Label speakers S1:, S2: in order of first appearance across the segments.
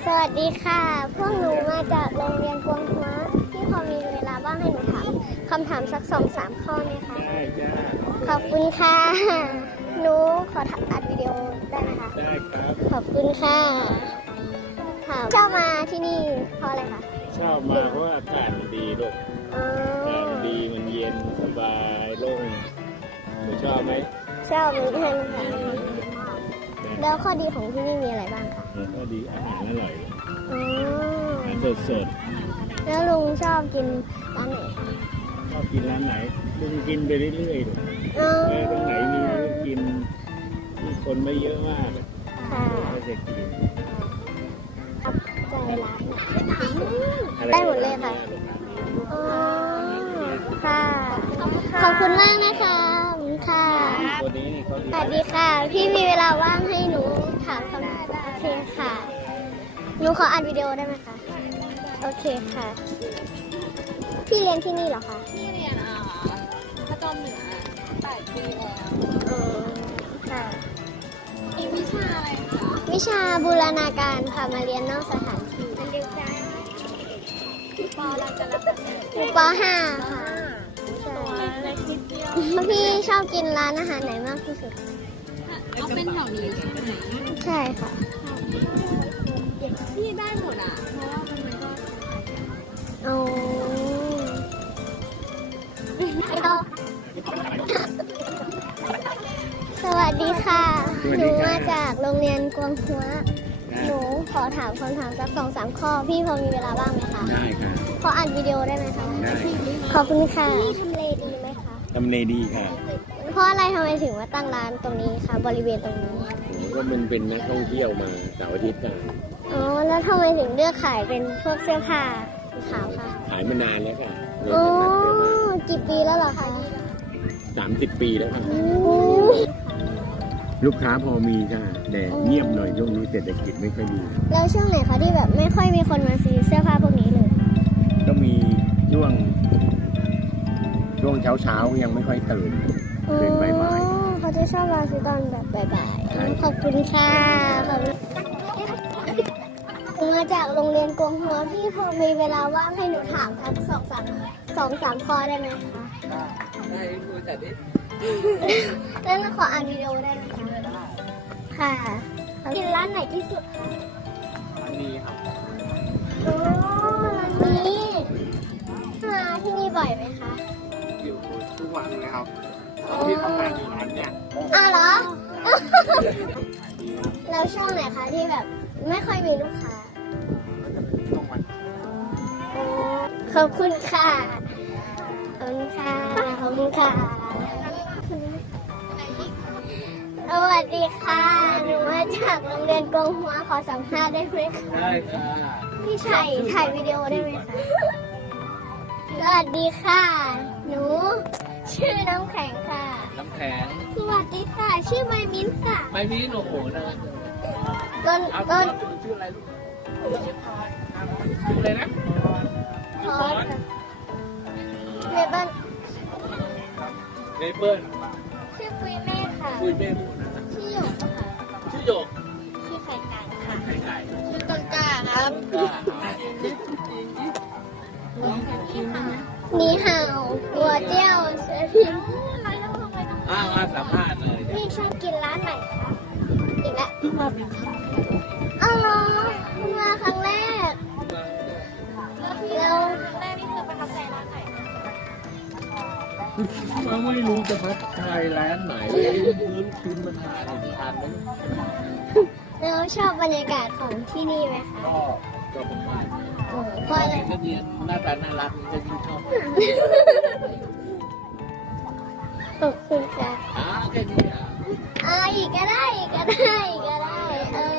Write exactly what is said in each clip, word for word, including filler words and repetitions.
S1: สวัสดีค่ะพวกหนูมาจากโรงเรียนกวงหัวที่พอมีเวลาว่างให้หนูถามคำถามสักสองสามข้อไหมคะ
S2: ได้จ้า
S1: ขอบคุณค่ะหนูขออัดวิดีโอได้ไหมคะ
S2: ได้ครับ
S1: ขอบคุณค่ะค่ะชอบมาที่นี่เพราะอะไรคะ
S2: ชอบมาเพราะอากาศมันดีลูกอากาศมันดีมันเย็นสบายโล่งหนูชอบไหม
S1: ชอบเหมือนกันค่ะแล้วข้อดีของที่นี่มีอะไรบ้างคะ
S2: ข้อดีอาหารอร่อย
S1: อ๋อ
S2: อาหารสดสด
S1: แล้วลุงชอบกินร้านไหน
S2: ชอบกินร้านไหนลุงกินไปเรื่อยๆลูกไปตรงไหนมีกินมีคนไม่เยอะมาก
S1: ค่ะ
S2: ก็จะกิน
S1: ครับใจร้านได้หมดเลยค่ะอ๋อค่ะขอบคุณมากนะคะค่ะ
S2: ตัวนี้เขา
S1: สวัสดีค่ะพี่มีเวลาว่างให้หนูถามคำถามโอเคค่ะหนูขออัดวิดีโอได้ไหมคะโอเคค่ะพี่เรียนที่นี่เหรอคะ
S3: พี่เรียนอ่าพระจอมเหนือแปดปีแล้ว
S1: อ๋อค่ะ
S3: อีกวิชาอะไรคะ
S1: วิชาบูรณาการค่ะมาเรียนนอกสถานที่
S3: มันเดียวใจปอเราจะรับ
S1: ปห้าค่ะพี่ชอบกินร้านอาหารไหนมากที่สุด
S3: เอาเป็นแถวนี้ใช่ไหม
S1: ใช่ค่ะ
S3: พี่ได้หมดอ่ะเพราะว่ามันก็
S1: โอ้สวัสดีค่ะหนูมาจากโรงเรียนกวงหัวหนูขอถามคำถามสักสองสามข้อพี่พอมีเวลาบ้างไหมคะ
S2: ได้ค่ะ
S1: ขออัดวิดีโอได้ไหมคะ
S2: ได้
S1: ขอบคุณค่ะที่ทำเลดีไหมคะ
S2: ทำเลดีค่ะ
S1: เพราะอะไรทำไมถึงมาตั้งร้านตรงนี้คะบริเวณตรงนี้
S2: ก็มันเป็นนักท่องเที่ยวมาเสาร์อาทิตย์กัน
S1: อ๋อแล้วทำไมถึงเลือกขายเป็นพวกเสื้อผ้าสีขาวคะ
S2: ขายมานานแล้วค่ะ
S1: อ๋อกี่ปีแล้วเหรอคะ
S2: สามสิบปีแล้วค่ะลูกค้าพอมีค่ะแต่เงียบหน่อยช่วงนี้เศรษฐกิจไม่ค่อยดี
S1: แล้วช่วงไหนคะที่แบบไม่ค่อยมีคนมาซื้อเสื้อผ้าพวกนี้เลย
S2: ก็มีช่วงช่วงเช้าเช้ายังไม่ค่อยตื่นตื่นบ่าย
S1: ๆเขาจะชอบมาซื้อตอนแบบบ่ายๆขอบคุณค่ะขอบคุณมาจากโรงเรียนกวงหัวพี่พอมีเวลาว่างให้หนูถามทักสองสามสองสามข้อได้ไหมคะ
S2: ได้ดูจัดดิ
S1: แล้วขออ่านวิดีโอได้ไหมคะค่ะกินร้านไหนที่สุด
S2: ร้านนี้ครับ
S1: โอ้ร้านนี้มาที่นี่บ่อยไหมคะ
S2: อยู่ทุกวันเลยครับที่ทำงานอยู่ร้านเนี้ย
S1: อ้าวเหรอแล้วช่วงไหนคะที่แบบไม่ค่อยมีลูกค้า
S2: ช่วงวัน
S1: ขอบคุณค่ะขอบคุณค่ะขอบคุณค่ะสวัสดีค่ะหนูมาจากโรงเรียนกงหัวขอสัมภาษณ์ได้ไหมคะ
S2: ได้ค่ะ
S1: พี่ชัยถ่ายวิดีโอได้ไหมคะสวัสดีค่ะหนูชื่อน้ำแข็งค่ะ
S2: น้ำแข็ง
S1: สวัสดีค่ะชื่อไมมินค่ะ
S2: ไมมินโอ้โหนะ
S1: ต้นต้น
S2: ชื่ออะไรลูกชื่ออะไรนะ
S1: พอสเมเปิ้ล
S2: เมเปิ้ล
S1: ชื่อปุยเม่ค่ะ
S2: ปุยเม่
S1: ชื่อหยกค่ะ
S2: ชื่อหยก
S1: ชื่อไข่ไก่ค่ะ
S2: ไข่ไก่
S1: ชื่อต้นกล้าครับนี่ห่าวหัวเจี้ยวเสือพิมพ์
S2: อ้าวสัมภาษณ์เลย
S1: พี่ชอบกินร้านไหนคะอีกแล้วมาเป็นครั้งอ้าวเหรอมาครั้งแรกแล้วครั้งแรกนี่คือประทับใจร้านไหน
S2: เราไม่รู้จะพักใครร้านไหนพื้นพื้นมันหาหนึ่งพันมั้ง
S1: แล้วชอบบรรยากาศของที่นี่ไหมคะ
S2: ก็ก็ประมาณ
S1: เพราะอะไร
S2: ก็เนี่ยหน้าตาน่ารักจะยิ่งชอบ
S1: ขอบคุณค่ะ
S2: อ่าแค่นี้อ่ะ
S1: อ่าอีกก็ได้อีกก็ได้อีกก็ได้เออ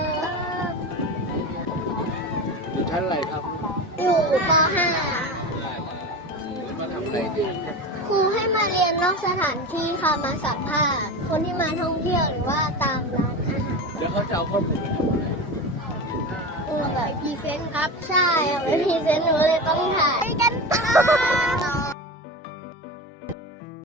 S2: อยู่ชั้นอะไรครับ
S1: อยู่ป ห้า
S2: มาทำอะไรดี
S1: ครูให้มาเรียนนอกสถานที่ค่ะมาสัมภาษณ์คนที่มาท่องเที่ยวหรือว่าตามร้านอาหาร
S2: เดี๋ยวเขาจะเอาข้อมูลไปทำอะไร
S1: เออแบบพรีเซนต์ครับใช่เอาไปพรีเซนต์หนูเลยต้องถ่ายกันต่อ